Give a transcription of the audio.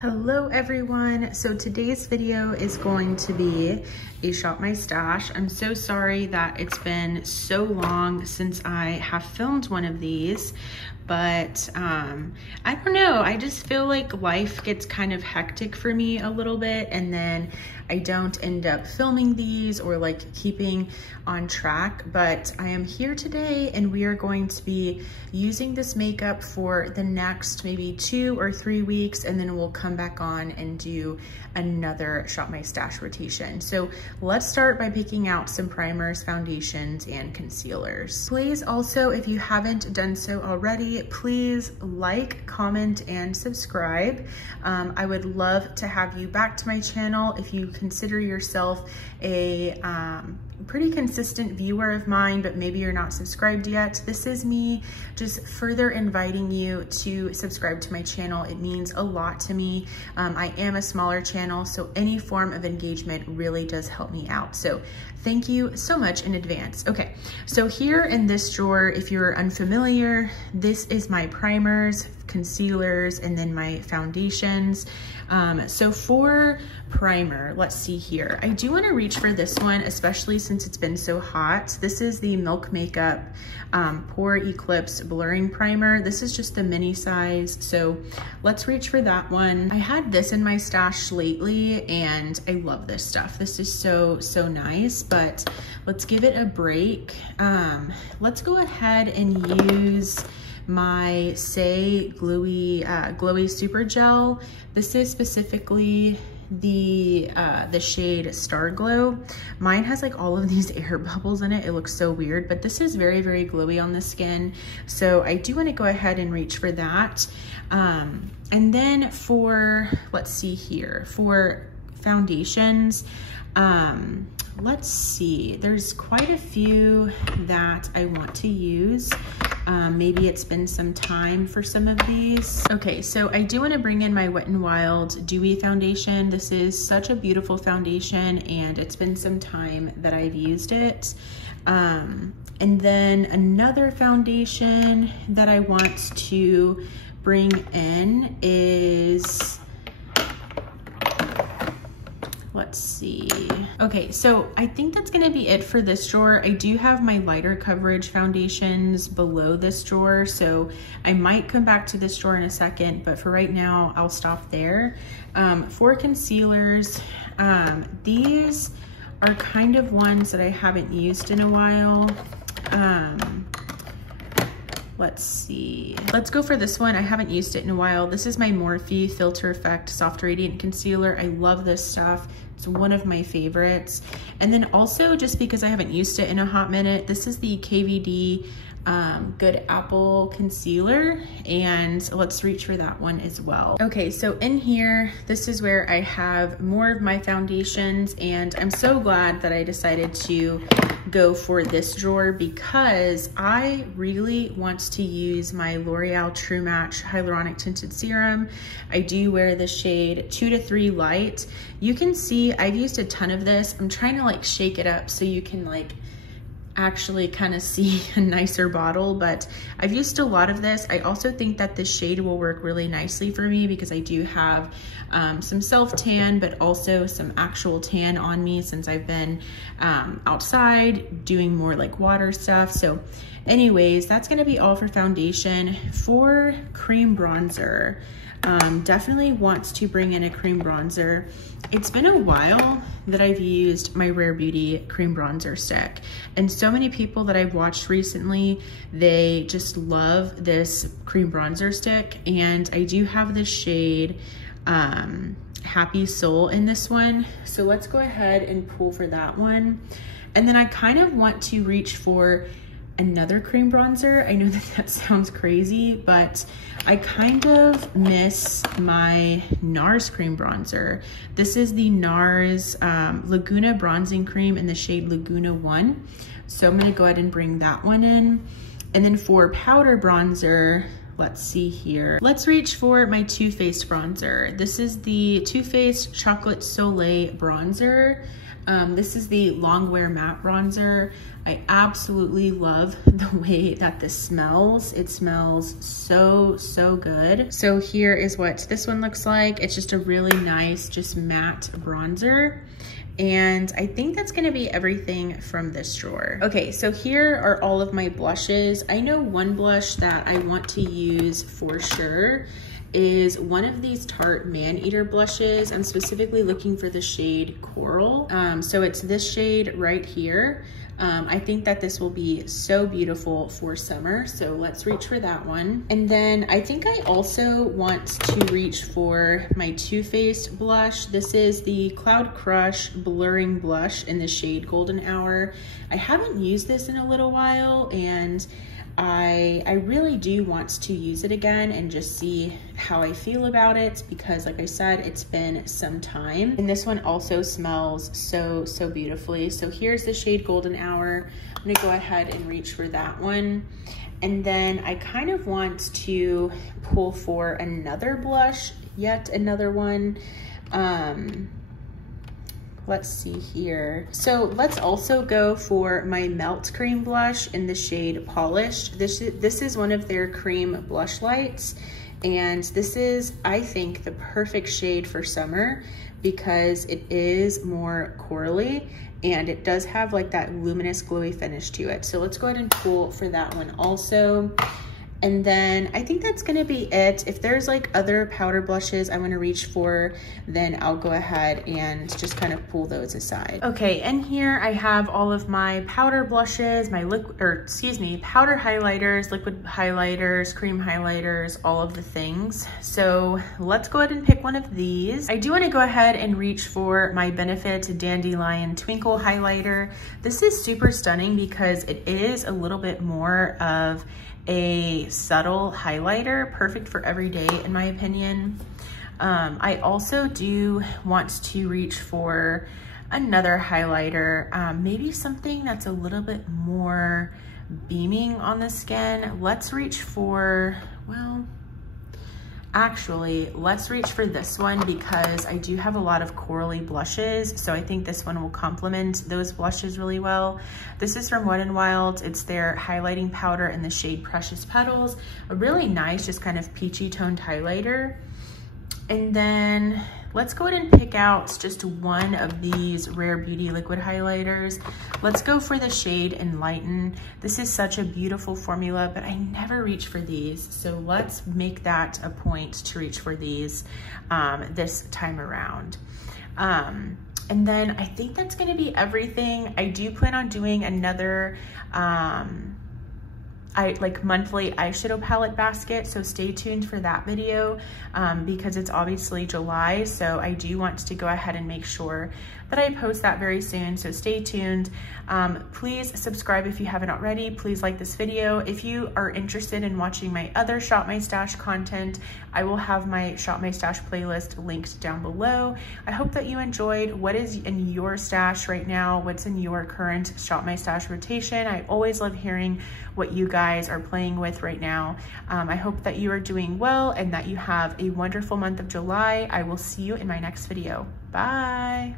Hello everyone. So today's video is going to be a Shop My Stash. I'm so sorry that it's been so long since I have filmed one of these, but I don't know, I just feel like life gets kind of hectic for me a little bit, and then I don't end up filming these or like keeping on track. But I am here today and we are going to be using this makeup for the next maybe 2 or 3 weeks, and then we'll come back on and do another Shop My Stash rotation. So let's start by picking out some primers, foundations, and concealers. Please also, if you haven't done so already, please like, comment, and subscribe. I would love to have you back to my channel if you consider yourself a pretty consistent viewer of mine, but maybe you're not subscribed yet. This is me just further inviting you to subscribe to my channel. It means a lot to me. I am a smaller channel, so any form of engagement really does help me out. So thank you so much in advance. Okay, so here in this drawer, if you're unfamiliar, this is my primers, concealers, and then my foundations. So for primer, let's see here. I do want to reach for this one, especially since it's been so hot. This is the Milk Makeup Pore Eclipse Blurring Primer. This is just the mini size, so let's reach for that one. I had this in my stash lately and I love this stuff. This is so nice, but let's give it a break. Let's go ahead and use my Saie Glowy Super Gel. This is specifically the shade Star Glow. Mine has like all of these air bubbles in it. It looks so weird, but this is very glowy on the skin. So I do want to go ahead and reach for that. And then for, let's see here, for foundations, let's see, there's quite a few that I want to use. Maybe it's been some time for some of these. Okay, so I do want to bring in my Wet n Wild Dewy Foundation. This is such a beautiful foundation and it's been some time that I've used it. And then another foundation that I want to bring in is, let's see. Okay, so I think that's gonna be it for this drawer. I do have my lighter coverage foundations below this drawer, so I might come back to this drawer in a second, but for right now, I'll stop there. For concealers, these are kind of ones that I haven't used in a while. Let's see. Let's go for this one. I haven't used it in a while. This is my Morphe Filter Effect Soft Radiant Concealer. I love this stuff. It's one of my favorites. And then also, just because I haven't used it in a hot minute, this is the KVD Good Apple Concealer, and let's reach for that one as well. Okay, so in here, this is where I have more of my foundations, and I'm so glad that I decided to go for this drawer because I really want to use my L'Oreal True Match Hyaluronic Tinted Serum. I do wear the shade 2 to 3 Light. You can see I've used a ton of this. I'm trying to like shake it up so you can like actually kind of see a nicer bottle, but I've used a lot of this. I also think that this shade will work really nicely for me because I do have some self tan, but also some actual tan on me since I've been outside doing more like water stuff. So anyways, that's gonna be all for foundation. For cream bronzer, definitely wants to bring in a cream bronzer. It's been a while that I've used my Rare Beauty cream bronzer stick, and so many people that I've watched recently, they just love this cream bronzer stick, and I do have this shade Happy Soul in this one. So let's go ahead and pull for that one. And then I kind of want to reach for another cream bronzer. I know that that sounds crazy, but I kind of miss my NARS cream bronzer. This is the NARS Laguna Bronzing Cream in the shade Laguna 1. So I'm gonna go ahead and bring that one in. And then for powder bronzer, let's see here. Let's reach for my Too Faced bronzer. This is the Too Faced Chocolate Soleil bronzer. This is the Longwear Matte Bronzer. I absolutely love the way that this smells. It smells so good. So here is what this one looks like. It's just a really nice, just matte bronzer. And I think that's gonna be everything from this drawer. Okay, so here are all of my blushes. I know one blush that I want to use for sure is one of these Tarte Maneater blushes. I'm specifically looking for the shade Coral. So it's this shade right here. I think that this will be so beautiful for summer, so let's reach for that one. And then I think I also want to reach for my Too Faced blush. This is the Cloud Crush Blurring Blush in the shade Golden Hour. I haven't used this in a little while, and I really do want to use it again and just see how I feel about it, because like I said, it's been some time. And this one also smells so beautifully. So here's the shade Golden Hour. I'm gonna go ahead and reach for that one. And then I kind of want to pull for another blush, yet another one. Let's see here. So let's also go for my Melt Cream blush in the shade Polished. This is one of their cream blush lights. And this is, I think, the perfect shade for summer because it is more corally and it does have like that luminous glowy finish to it. So let's go ahead and pull for that one also. And then I think that's gonna be it. If there's like other powder blushes I wanna reach for, then I'll go ahead and just kind of pull those aside. Okay, and here I have all of my powder blushes, my powder highlighters, liquid highlighters, cream highlighters, all of the things. So let's go ahead and pick one of these. I do wanna go ahead and reach for my Benefit Dandelion Twinkle highlighter. This is super stunning because it is a little bit more of a subtle highlighter, perfect for every day in my opinion. I also do want to reach for another highlighter, maybe something that's a little bit more beaming on the skin. Let's reach for, well, actually, let's reach for this one because I do have a lot of corally blushes, so I think this one will complement those blushes really well. This is from Wet n Wild. It's their highlighting powder in the shade Precious Petals. A really nice, just kind of peachy toned highlighter. And then let's go ahead and pick out just one of these Rare Beauty liquid highlighters. Let's go for the shade Enlighten. This is such a beautiful formula, but I never reach for these. So let's make that a point to reach for these this time around. And then I think that's gonna be everything. I do plan on doing another monthly eyeshadow palette basket, so stay tuned for that video because it's obviously July, so I do want to go ahead and make sure that I post that very soon, so stay tuned. Please subscribe if you haven't already. Please like this video. If you are interested in watching my other Shop My Stash content, I will have my Shop My Stash playlist linked down below. I hope that you enjoyed what is in your stash right now, what's in your current Shop My Stash rotation. I always love hearing what you guys are playing with right now. I hope that you are doing well and that you have a wonderful month of July. I will see you in my next video. Bye.